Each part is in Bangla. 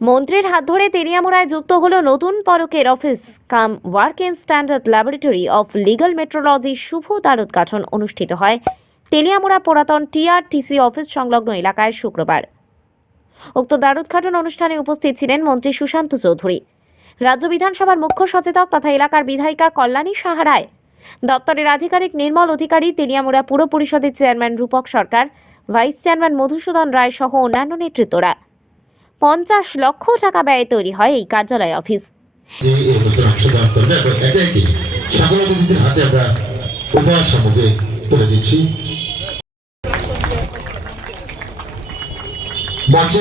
মন্ত্রীর হাত ধরে তেলিয়ামুড়ায় যুক্ত হলো নতুন পরকের office. Come work in standard laboratory of legal metrology শুভ দ্বারোদ্ঘাটন অনুষ্ঠিত হয় তেলিয়ামুড়া পুরাতন টিআরটিসি অফিস সংলগ্ন এলাকায় শুক্রবার। উক্ত দ্বারোদ্ঘাটন অনুষ্ঠানে উপস্থিত ছিলেন মন্ত্রী সুশান্ত চৌধুরী। রাজ্য বিধানসভার মুখ্য সচেতক তথা এলাকার বিধায়িকা কল্যাণী সাহারায় দপ্তরের আধিকারিক নির্মল অধিকারী তেলিয়ামুড়া পুর পরিষদের chairman Rupak Sarkar, vice chairman Madhusudan Roy সহ অন্যান্য নেতৃত্বরা। পঞ্চাশ লক্ষ টাকা ব্যয়ে তৈরি হয় এই কার্যালয় অফিস। মঞ্চে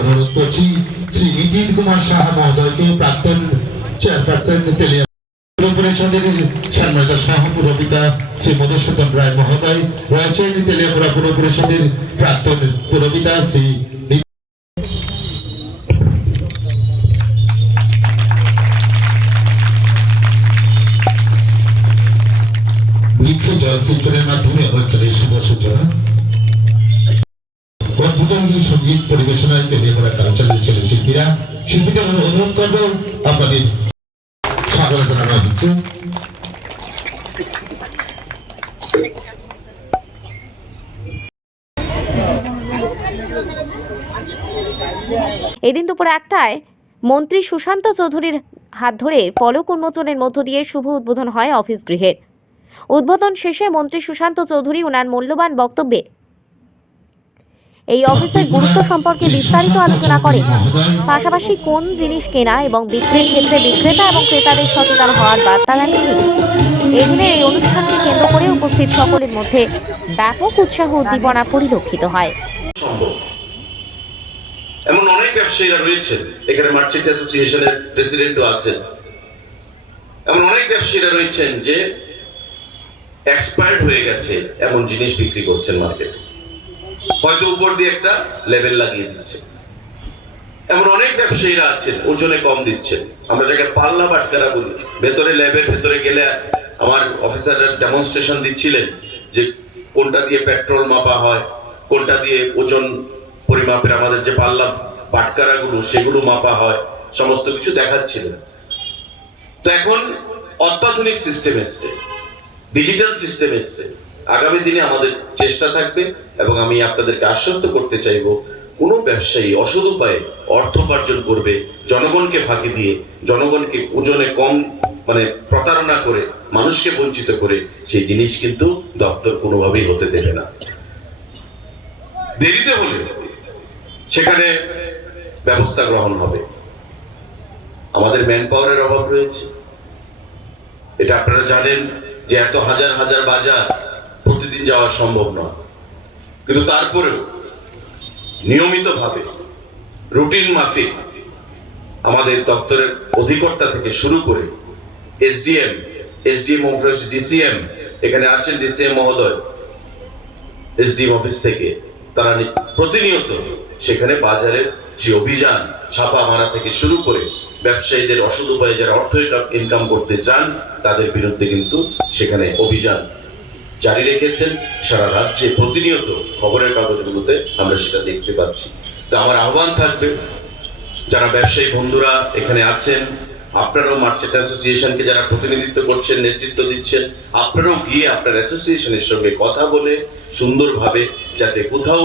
অনুরোধ করছি। শ্রী নীতিন কুমার সাহা মহোদয়কে প্রাক্তন চেয়ারপারসন শ্রী মধুসূদন রায় মহোদয়, রয়েছেন তেলিয়াপুরা প্রাক্তন পুরপিতা শ্রী জলসিঞ্চনের মাধ্যমে অনুষ্ঠানের শুভ সূচনা। অদ্ভুতঙ্গী সংগীত পরিবেশনায় তৈরি করা কালচারের ছেলে শিল্পীরা শিল্পীদের অনুরোধ করব আপনাদের স্বাগত জানানো হচ্ছে। এদিন দুপুর একটায় মন্ত্রী সুশান্ত চৌধুরীর হাত ধরে ফলক উন্মোচনের মধ্য দিয়ে শুভ উদ্বোধন হয় অফিস গৃহের। উদ্বোধন শেষে মন্ত্রী সুশান্ত চৌধুরী ওনার মূল্যবান বক্তব্যে এই অফিসের গুরুত্ব সম্পর্কে বিস্তারিত আলোচনা করে পাশাপাশি কোন জিনিস কেনা এবং বিক্রির ক্ষেত্রে বিক্রেতা এবং ক্রেতাদের সচেতন হওয়ার বার্তা দেন তিনি। এদিনে এই অনুষ্ঠানকে কেন্দ্র করে উপস্থিত সকলের মধ্যে ব্যাপক উৎসাহ উদ্দীপনা পরিলক্ষিত হয়। এমন অনেক ব্যবসায়ীরা রয়েছেন, এখানে মার্চেন্ট অ্যাসোসিয়েশনের প্রেসিডেন্টও আছেন। এমন অনেক ব্যবসায়ীরা রয়েছেন যে এক্সপায়ার্ড হয়ে গেছে এমন জিনিস বিক্রি করছেন মার্কেটে হয়তো উপর দিয়ে একটা লেভেল লাগিয়ে দিচ্ছে। এমন অনেক ব্যবসায়ীরা আছেন, ওজনে কম দিচ্ছেন। আমরা যাকে পাল্লা বাটকারা বলি, ভেতরে ল্যাবের ভেতরে গেলে আমার অফিসাররা ডেমনস্ট্রেশন দিচ্ছিলেন যে কোনটা দিয়ে পেট্রোল মাপা হয়, কোনটা দিয়ে ওজন পরিমাপের আমাদের যে পাল্লা বাটকারাগুলো সেগুলো মাপা হয়, সমস্ত কিছু দেখাচ্ছিলেন। তো এখন অত্যাধুনিক সিস্টেম এসছে। ডিজিটাল সিস্টেম এসছে। আগামী দিনে আমাদের চেষ্টা থাকবে এবং আমি আপনাদেরকে আশ্বস্ত করতে চাইব, কোনো ব্যবসায়ী অসৎ উপায়ে অর্থ উপার্জন করবে, জনগণকে ফাঁকি দিয়ে, জনগণকে ওজনে কম মানে প্রতারণা করে, মানুষকে বঞ্চিত করে, সেই জিনিস কিন্তু দপ্তর কোনোভাবেই হতে দেবে না। দেরিতে হলে সেখানে ব্যবস্থা গ্রহণ হবে। আমাদের ম্যান পাওয়ারের অভাব রয়েছে। এটা আপনারা জানেন। যে এত হাজার হাজার বাজার প্রতিদিন যাওয়া সম্ভব নয়। কিন্তু তারপরেও নিয়মিতভাবে রুটিন মাফিক আমাদের দপ্তরের অধিকর্তা থেকে শুরু করে এসডিএম এসডিএম ডিসিএম, এখানে আছেন ডিসিএম মহোদয়, এসডিএম অফিস থেকে তারা প্রতিনিয়ত সেখানে বাজারের যে অভিযান ছাপা মারা থেকে শুরু করে ব্যবসায়ীদের অসৎ উপায়ে যারা অর্থ ইনকাম করতে চান, তাদের বিরুদ্ধে কিন্তু সেখানে অভিযান জারি রেখেছেন। সারা রাজ্যে প্রতিনিয়ত খবরের কাগজগুলোতে আমরা সেটা দেখতে পাচ্ছি। তো আমার আহ্বান থাকবে, যারা ব্যবসায়ী বন্ধুরা এখানে আছেন আপনারাও মার্চেন্ট অ্যাসোসিয়েশনকে যারা প্রতিনিধিত্ব করছেন, নেতৃত্ব দিচ্ছেন, আপনারাও গিয়ে আপনার অ্যাসোসিয়েশনের সঙ্গে কথা বলে সুন্দরভাবে যাতে কোথাও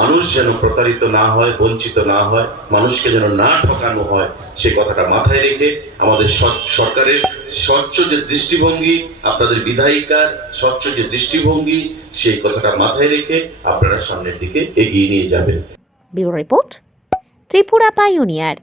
মানুষ যেন প্রতারিত না হয়, বঞ্চিত না হয়, মানুষকে যেন না ঠকানো হয়, সে কথাটা মাথায় রেখে আমাদের সরকারের স্বচ্ছ যে দৃষ্টিভঙ্গি, আপনাদের বিধায়িকার স্বচ্ছ যে দৃষ্টিভঙ্গি, সেই কথাটা মাথায় রেখে আপনারা সামনের দিকে এগিয়ে নিয়ে যাবেন। Bureau report, Tripura pioneer